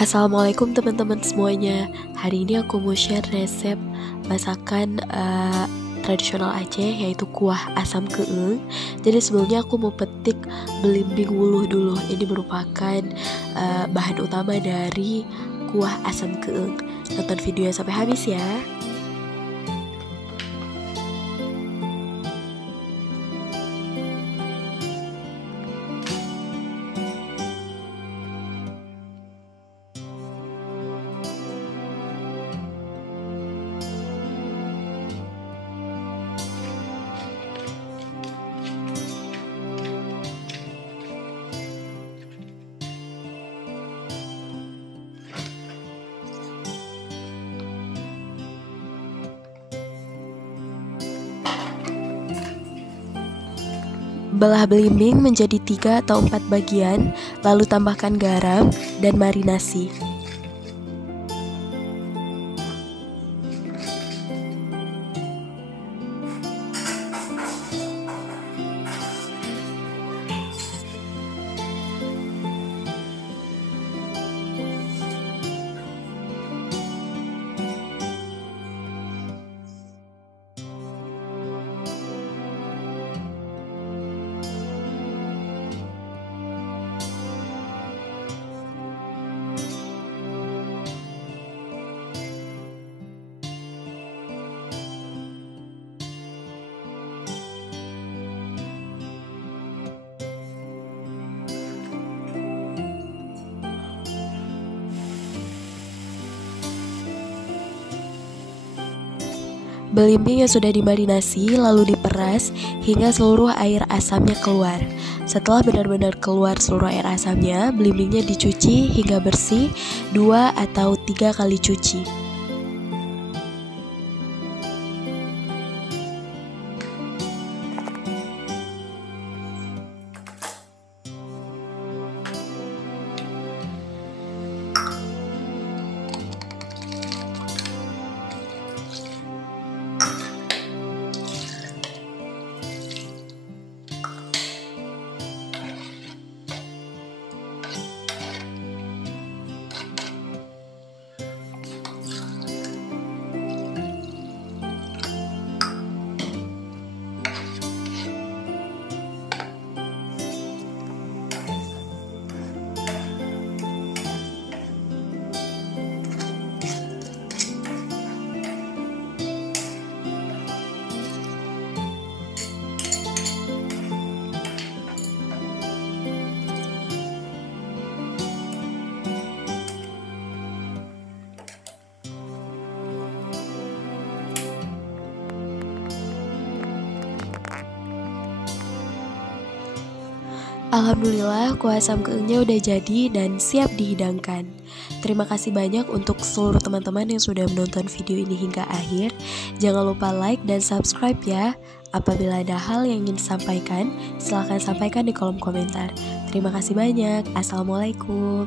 Assalamualaikum teman-teman semuanya. Hari ini aku mau share resep masakan tradisional Aceh, yaitu kuah asam keeng. Jadi sebelumnya aku mau petik belimbing wuluh dulu. Ini merupakan bahan utama dari kuah asam keeng. Nonton videonya sampai habis ya. Belah belimbing menjadi 3 atau 4 bagian, lalu tambahkan garam dan marinasi. Belimbing yang sudah dimarinasi lalu diperas hingga seluruh air asamnya keluar. Setelah benar-benar keluar seluruh air asamnya, belimbingnya dicuci hingga bersih 2 atau 3 kali cuci. Alhamdulillah kuah asam keengnya udah jadi dan siap dihidangkan. Terima kasih banyak untuk seluruh teman-teman yang sudah menonton video ini hingga akhir. Jangan lupa like dan subscribe ya. Apabila ada hal yang ingin disampaikan, silahkan sampaikan di kolom komentar. Terima kasih banyak. Assalamualaikum.